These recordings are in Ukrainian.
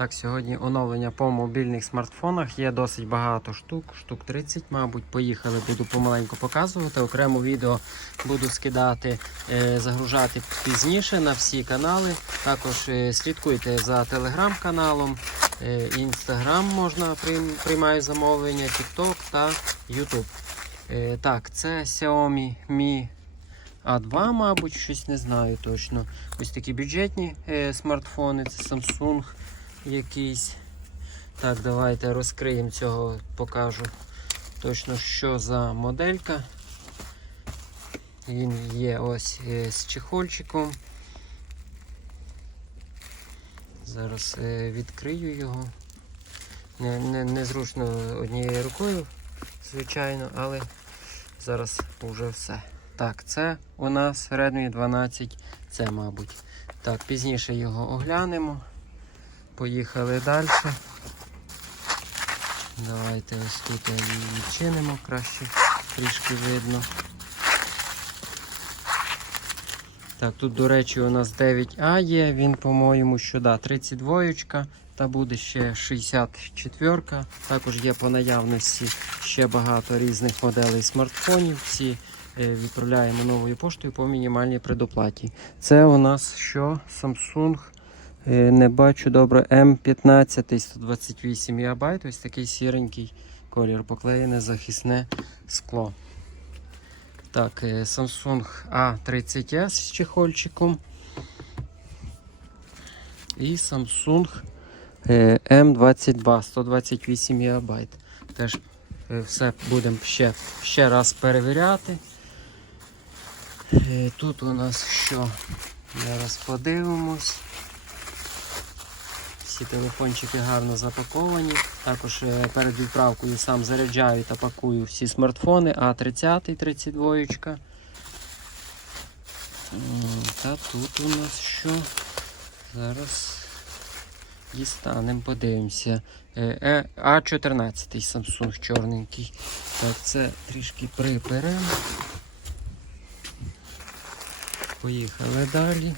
Так, сьогодні оновлення по мобільних смартфонах. Є досить багато штук, штук 30, мабуть. Поїхали, буду помаленьку показувати. Окремо відео буду скидати, е, загружати пізніше на всі канали. Також е, слідкуйте за телеграм-каналом, е, інстаграм можна прийм- приймаю замовлення, TikTok та YouTube. Так, це Xiaomi Mi A2, мабуть, щось не знаю точно. Ось такі бюджетні смартфони, це Samsung якийсь. Так, давайте розкриємо цього, покажу точно, що за моделька. Він є ось е, з чехольчиком. Зараз е, відкрию його. Не, не, незручно однією рукою, звичайно, але зараз уже все. Так, це у нас Redmi 12, це, мабуть. Так, пізніше його оглянемо. Поїхали далі. Давайте ось тут її відчинимо, краще трішки видно. Так, тут, до речі, у нас 9А є, він, по-моєму, що да, 32 та буде ще 64 -ка. Також є по наявності ще багато різних моделей смартфонів. Всі е, відправляємо новою поштою по мінімальній предоплаті. Це у нас що? Samsung. Е, Не бачу добре М15 128 ГБ. Ось такий сіренький колір, поклеєне захисне скло. Так, е, Samsung A30s з чехольчиком. І Samsung е, M22 128 ГБ. Теж е, все будемо ще, ще раз перевіряти. Тут у нас що? Зараз подивимось. Всі телефончики гарно запаковані. Також е, перед відправкою сам заряджаю та пакую всі смартфони А30, 32. М, Та тут у нас що? Зараз дістанемо, подивимося. Е, е, А14 Samsung чорненький. Так, це трішки приперемо. Поїхали далі.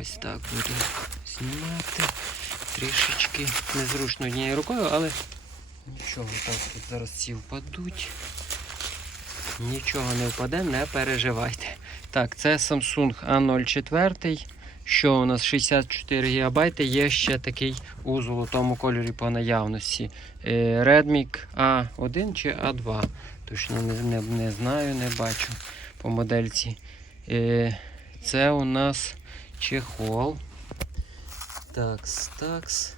Ось так буду знімати. Трішечки незручно однією рукою, але нічого так тут зараз ці впадуть. Нічого не впаде, не переживайте. Так, це Samsung A04. Що у нас 64 ГБ, є ще такий у золотому кольорі по наявності. Е, Redmi A1 чи A2. Точно не, не, не знаю, не бачу по модельці. Е, Це у нас чехол. Такс, такс.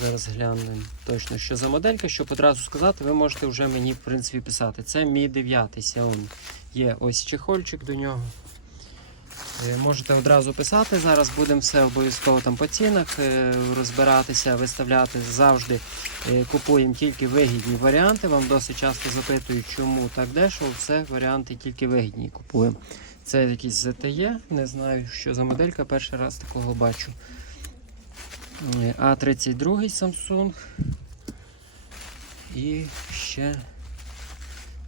Зараз глянемо точно, що за моделька. Щоб одразу сказати, ви можете вже мені в принципі писати. Це Mi 9 Xiaomi. Є ось чехольчик до нього. Е, Можете одразу писати. Зараз будемо все обов'язково там по цінах е, розбиратися, виставляти завжди. Е, Купуємо тільки вигідні варіанти. Вам досить часто запитують, чому так дешево. Все варіанти тільки вигідні купуємо. Це якийсь ZTE, не знаю, що за моделька, перший раз такого бачу. Е, А32 Samsung. І ще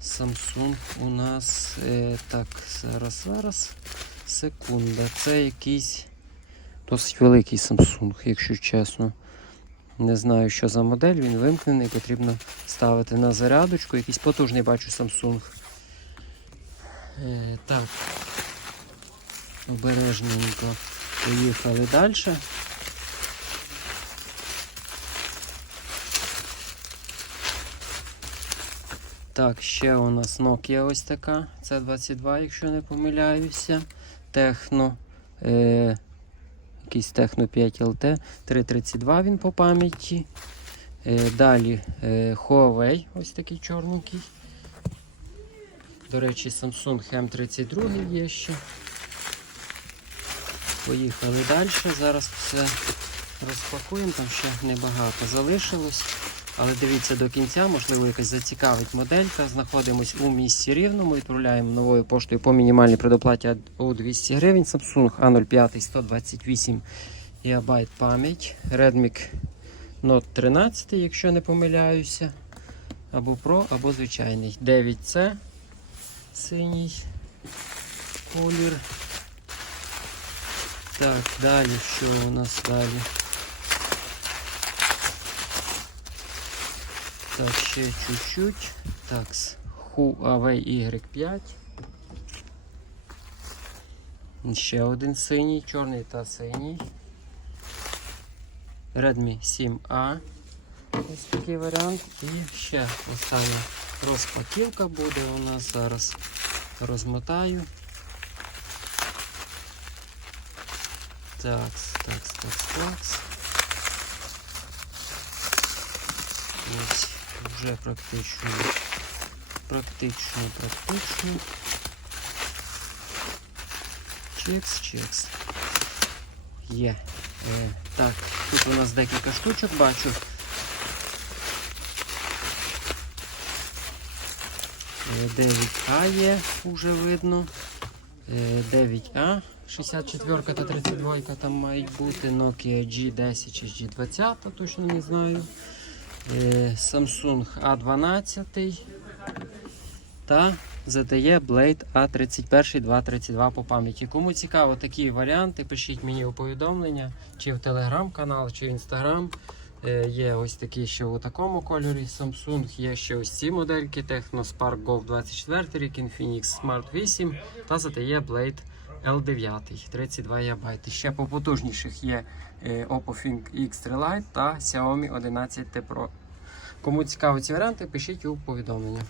Samsung у нас. Е, так, зараз, зараз. Секунда. Це якийсь досить великий Samsung, якщо чесно. Не знаю, що за модель, він вимкнений, потрібно ставити на зарядочку. Якийсь потужний бачу Samsung. Е, так. Обережненько поїхали далі. Так, ще у нас Nokia ось така. Це 22, якщо не помиляюся. Техно. Е, якийсь Техно 5 LT. 332 він по пам'яті. Е, далі е, Huawei, ось такий чорненький. До речі, Samsung M32 є ще. Поїхали далі. Зараз все розпакуємо, там ще небагато залишилось. Але дивіться до кінця, можливо, якась зацікавить моделька. Знаходимось у місті Рівному, відправляємо новою поштою по мінімальній предоплаті у 200 гривень. Samsung A05 128 ГБ пам'ять. Redmi Note 13, якщо не помиляюся. Або Pro, або звичайний. 9C синій колір. Так, далі, що у нас далі? Так, ще чуть-чуть. Так, Huawei Y5. Ще один синій, чорний та синій. Redmi 7A. Ось такий варіант. І ще остання розпаківка буде у нас зараз. Розмотаю. Так, так, так, так. Ось вже практично. Практично, практично. Чекс, чекс. Є. Е, так, тут у нас декілька штучок бачу. 9А є, вже видно. Е, 9А, 64 та 32 там мають бути. Nokia G10 чи G20, точно не знаю. Е, Samsung A12 та ZTE Blade A31 232 по пам'яті. Кому цікаво такі варіанти, пишіть мені у повідомлення, чи в телеграм-канал, чи в інстаграм. Е, Є ось такі ще у такому кольорі Samsung, є ще ось ці модельки Techno Spark Golf 24 рік, Infinix Smart 8 та ZTE Blade L9 32 ГБ. Ще по потужніших є е, Oppo Find X3 Lite та Xiaomi 11T Pro. Кому цікаво ці варіанти, пишіть у повідомлення.